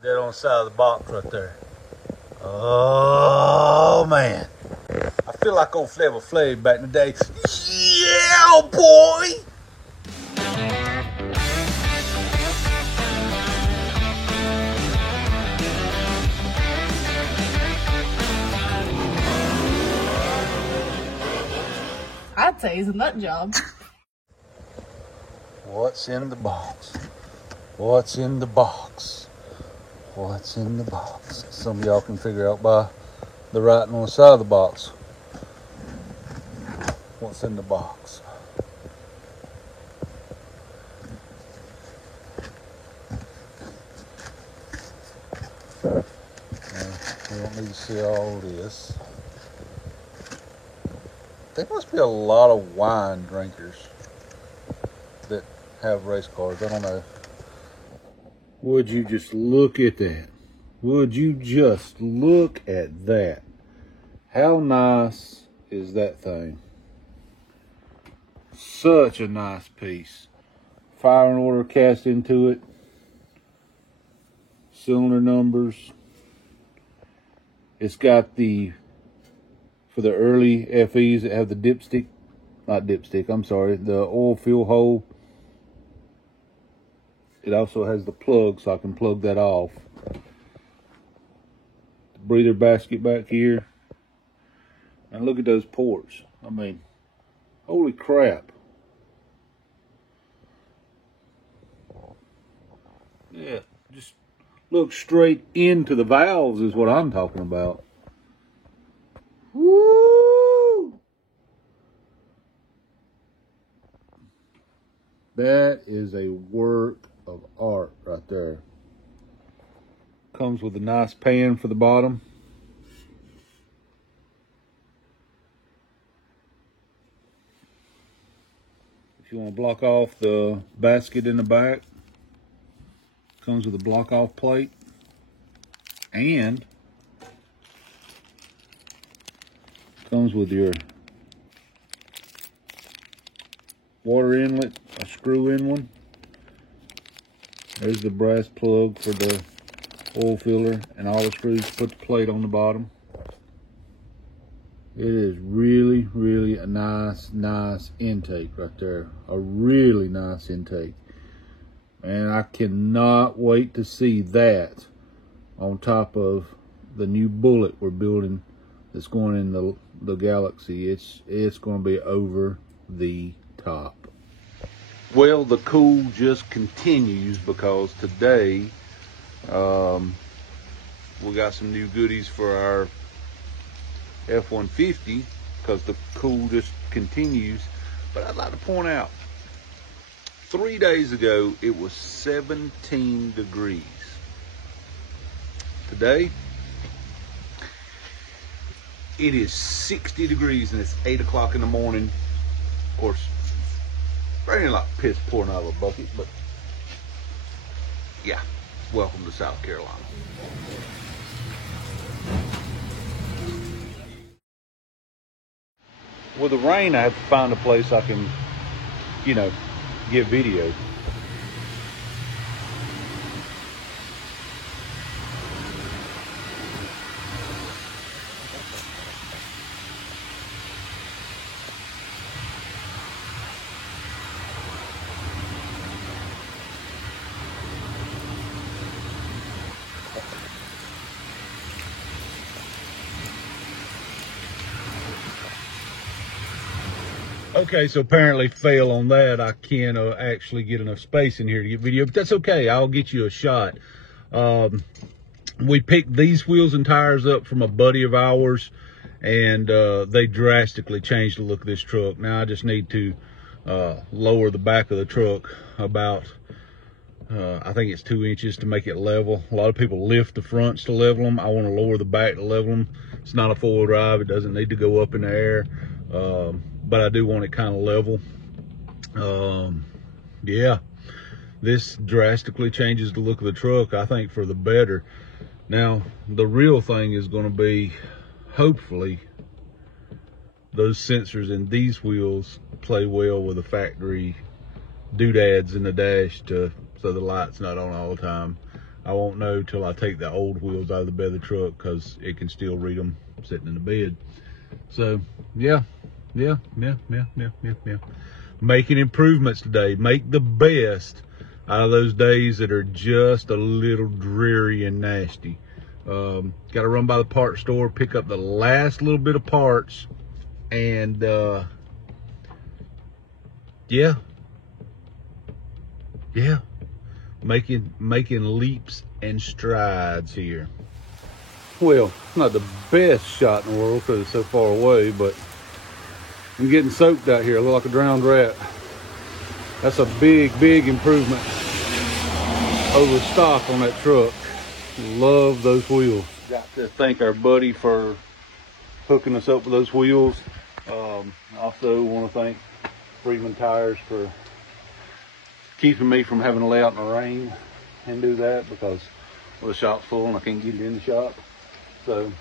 That on the side of the box right there. Oh man, I feel like old Flavor Flav back in the day. Yeah, boy. I'd say he's a nut job. What's in the box? What's in the box? What's in the box? Some of y'all can figure out by the writing on the side of the box. What's in the box? We don't need to see all this. There must be a lot of wine drinkers that have race cars. I don't know. Would you just look at that? Would you just look at that? How nice is that thing? Such a nice piece. Fire and order cast into it. Cylinder numbers. It's got the, for the early FEs that have the dipstick, not dipstick, I'm sorry, the oil fill hole. It also has the plug, so I can plug that off. The breather basket back here. And look at those ports. I mean, holy crap. Yeah, just look straight into the valves is what I'm talking about. Woo! That is a work of art right there. Comes with a nice pan for the bottom. If you want to block off the basket in the back, comes with a block off plate. And comes with your water inlet, a screw in one. There's the brass plug for the oil filler and all the screws to put the plate on the bottom. It is really, really a nice intake right there. A really nice intake. And I cannot wait to see that on top of the new Bullet we're building that's going in the Galaxy. It's going to be over the top. Well, the cool just continues because today we got some new goodies for our F-150 because the cool just continues. But I'd like to point out, 3 days ago it was 17 degrees. Today it is 60 degrees and it's 8 o'clock in the morning. Of course, raining like piss pouring out of a bucket, but yeah, welcome to South Carolina. With the rain, I have to find a place I can, get video. Okay, so apparently fail on that. I can't actually get enough space in here to get video, but that's okay. I'll get you a shot. We picked these wheels and tires up from a buddy of ours, and they drastically changed the look of this truck. Now I just need to lower the back of the truck about, I think it's 2 inches to make it level. A lot of people lift the fronts to level them. I want to lower the back to level them. It's not a four-wheel drive. It doesn't need to go up in the air. But I do want it kind of level. Yeah, this drastically changes the look of the truck, I think, for the better. Now, the real thing is going to be, hopefully, those sensors in these wheels play well with the factory doodads in the dash so the light's not on all the time. I won't know till I take the old wheels out of the bed of the truck, because it can still read them sitting in the bed. So yeah. Making improvements today. Make the best out of those days that are just a little dreary and nasty. Got to run by the parts store, pick up the last little bit of parts, and yeah, making leaps and strides here. Well, not the best shot in the world because it's so far away, but I'm getting soaked out here. I look like a drowned rat. That's a big improvement over stock on that truck. Love those wheels. Got to thank our buddy for hooking us up with those wheels. Also want to thank Freeman Tires for keeping me from having to lay out in the rain and do that, because well, the shop's full and I can't get it in the shop. So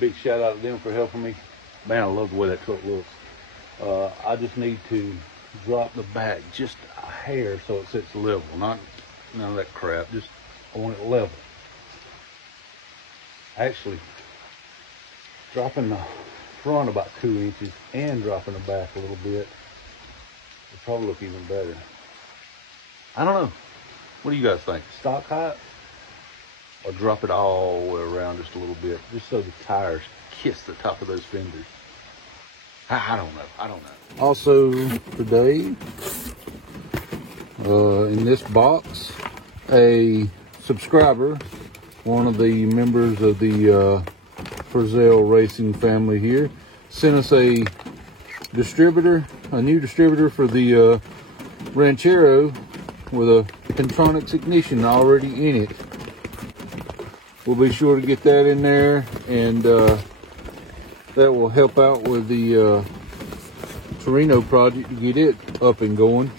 big shout out to them for helping me. Man, I love the way that truck looks. I just need to drop the back just a hair so it sits level, not none of that crap. Just I want it level. Actually, dropping the front about 2 inches and dropping the back a little bit would probably look even better. I don't know. What do you guys think? Stock height, or drop it all the way around just a little bit, just so the tires kiss the top of those fenders? I don't know. Also today, in this box, a subscriber, one of the members of the Frizzell Racing family here, sent us a distributor, a new distributor for the Ranchero with a Pentronics ignition already in it. We'll be sure to get that in there, and that will help out with the Torino project to get it up and going.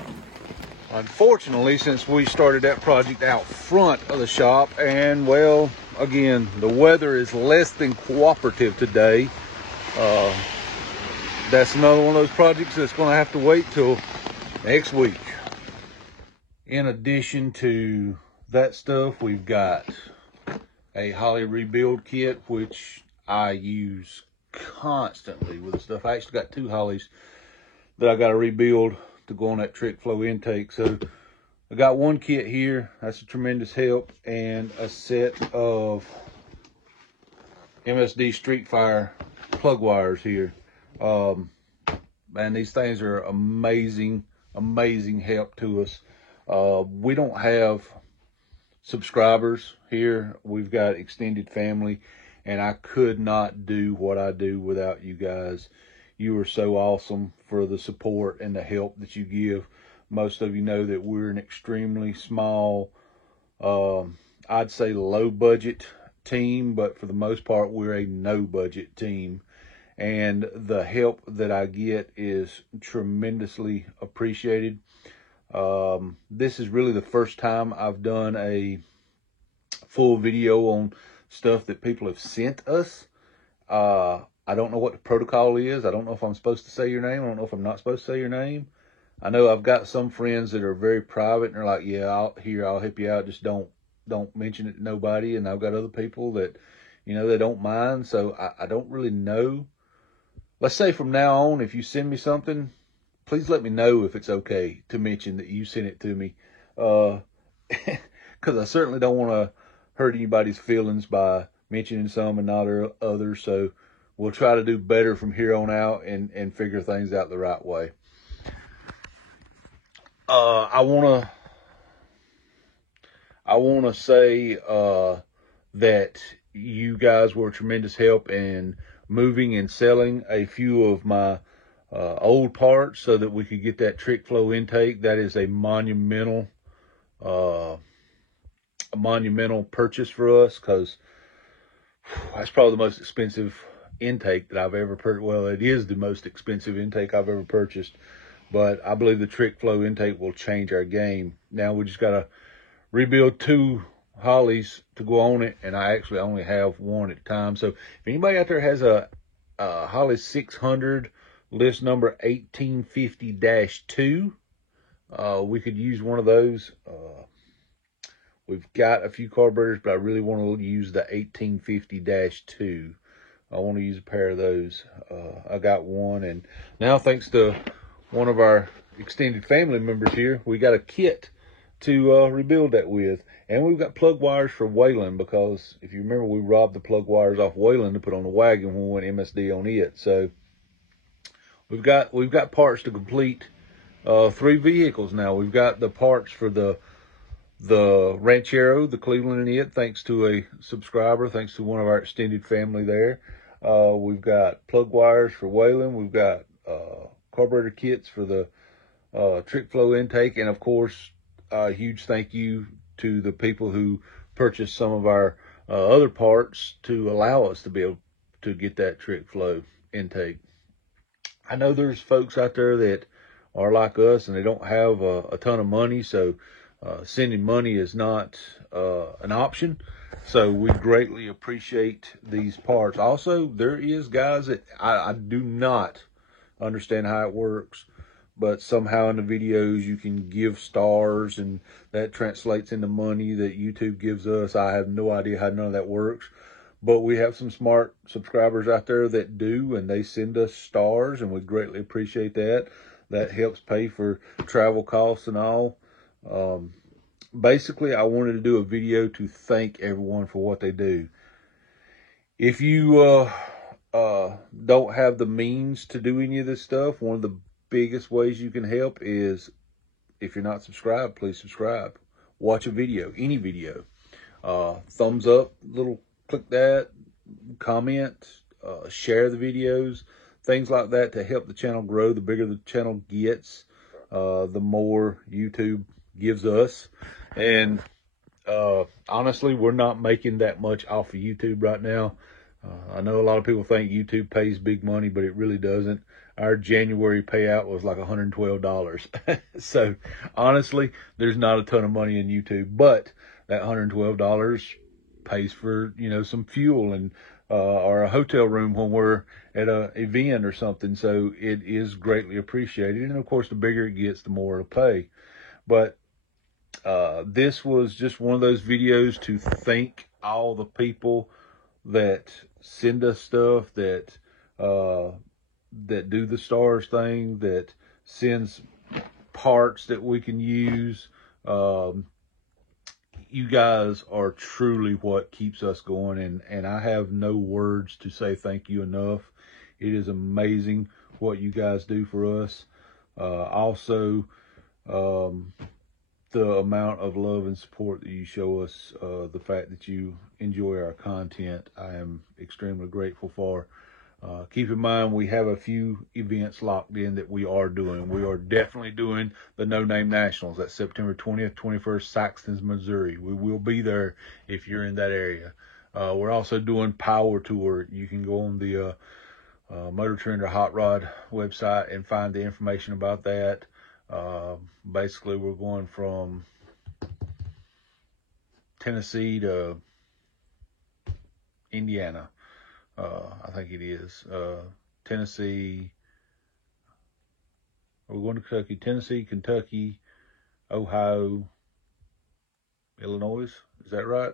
Unfortunately, since we started that project out front of the shop, and well, again, the weather is less than cooperative today, that's another one of those projects that's going to have to wait till next week. In addition to that stuff, we've got a Holley rebuild kit, which I use constantly with the stuff. I actually got 2 Holleys that I got to rebuild to go on that trick flow intake. So I got one kit here. That's a tremendous help, and a set of MSD Street Fire plug wires here. Man, these things are amazing help to us. We don't have subscribers here. We've got extended family, and I could not do what I do without you guys. You are so awesome for the support and the help that you give. Most of you know that we're an extremely small, I'd say low budget team, but for the most part, we're a no budget team. And the help that I get is tremendously appreciated. This is really the first time I've done a full video on stuff that people have sent us. I don't know what the protocol is. I don't know if I'm supposed to say your name. I don't know if I'm not supposed to say your name. I know I've got some friends that are very private and they're like, yeah, I'll help you out. Just don't mention it to nobody. And I've got other people that, you know, they don't mind. So I don't really know. Let's say from now on, if you send me something, please let me know if it's okay to mention that you sent it to me. Because I certainly don't want to hurt anybody's feelings by mentioning some and not others. So we'll try to do better from here on out and figure things out the right way. I want to say that you guys were a tremendous help in moving and selling a few of my old parts so that we could get that trick flow intake. That is a monumental purchase for us, because that's probably the most expensive intake that I've ever purchased. Well, it is the most expensive intake I've ever purchased, but I believe the trick flow intake will change our game. Now we just got to rebuild 2 Holleys to go on it, and I actually only have one at a time. So if anybody out there has a Holley 600 list number 1850-2, we could use one of those. We've got a few carburetors, but I really want to use the 1850-2. I want to use a pair of those. I got one, and now thanks to one of our extended family members here, we got a kit to rebuild that with. And we've got plug wires for Wayland, because if you remember, we robbed the plug wires off Wayland to put on the wagon when we went MSD on it. So we've got parts to complete 3 vehicles now. We've got the parts for the Ranchero, the Cleveland and it, thanks to a subscriber, thanks to one of our extended family there. We've got plug wires for Wayland. We've got carburetor kits for the Trick Flow intake. And of course, a huge thank you to the people who purchased some of our other parts to allow us to be able to get that Trick Flow intake. I know there's folks out there that are like us and they don't have a ton of money, so sending money is not an option. So we greatly appreciate these parts. Also, there is guys that I do not understand how it works, but somehow in the videos you can give stars and that translates into money that YouTube gives us. I have no idea how none of that works, but we have some smart subscribers out there that do, and they send us stars, and we greatly appreciate that. That helps pay for travel costs and all. Basically, I wanted to do a video to thank everyone for what they do. If you don't have the means to do any of this stuff, one of the biggest ways you can help is, if you're not subscribed, please subscribe. Watch a video, any video. Thumbs up, click that, comment, share the videos, things like that to help the channel grow. The bigger the channel gets, the more YouTube gives us. And honestly, we're not making that much off of YouTube right now. I know a lot of people think YouTube pays big money, but it really doesn't. Our January payout was like $112. So honestly, there's not a ton of money in YouTube, but that $112 pays for, some fuel and or a hotel room when we're at an event or something. So it is greatly appreciated. And of course, the bigger it gets, the more it'll pay. But this was just one of those videos to thank all the people that send us stuff, that do the stars thing, that sends parts that we can use. You guys are truly what keeps us going, and I have no words to say thank you enough. It is amazing what you guys do for us. Also, the amount of love and support that you show us, the fact that you enjoy our content, I am extremely grateful for. Keep in mind, we have a few events locked in that we are doing. We are definitely doing the No Name Nationals. That's September 20th, 21st, Saxton, Missouri. We will be there if you're in that area. We're also doing Power Tour. You can go on the Motor Trend or Hot Rod website and find the information about that. Basically, we're going from Tennessee to Indiana. I think it is. Tennessee. We're going to Kentucky. Tennessee, Kentucky, Ohio, Illinois. Is that right?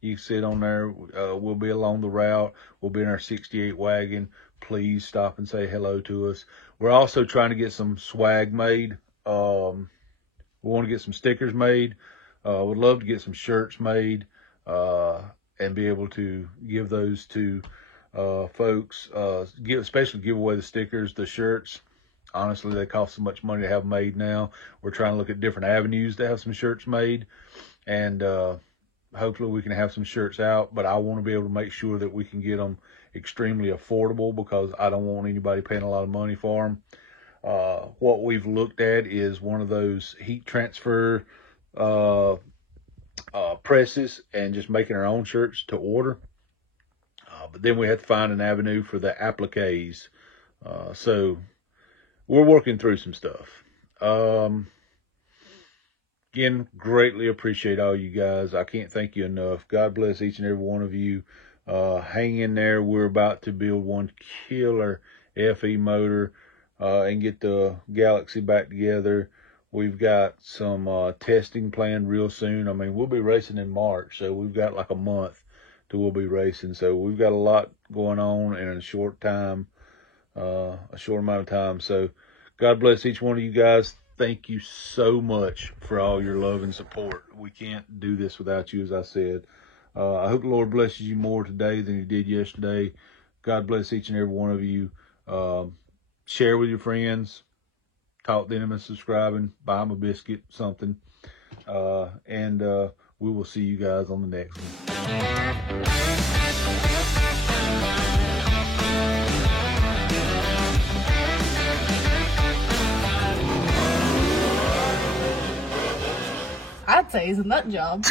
You can see it on there. We'll be along the route. We'll be in our 68 wagon. Please stop and say hello to us. We're also trying to get some swag made. We want to get some stickers made. Would love to get some shirts made and be able to give those to folks. Especially give away the stickers, the shirts. Honestly, they cost so much money to have made now. We're trying to look at different avenues to have some shirts made, and hopefully we can have some shirts out. But I want to be able to make sure that we can get them extremely affordable, because I don't want anybody paying a lot of money for them. What we've looked at is one of those heat transfer presses and just making our own shirts to order. But then we have to find an avenue for the appliques. So we're working through some stuff. Again, greatly appreciate all you guys. I can't thank you enough. God bless each and every one of you. Hang in there. We're about to build one killer FE motor and get the Galaxy back together. We've got some testing planned real soon. I mean, we'll be racing in March, so we've got like a month till we'll be racing. So we've got a lot going on in a short time, a short amount of time. So God bless each one of you guys. Thank you so much for all your love and support. We can't do this without you, as I said. I hope the Lord blesses you more today than he did yesterday. God bless each and every one of you. Share with your friends. Talk them into subscribing. Buy them a biscuit, something. And we will see you guys on the next one. I'd say he's a nut job.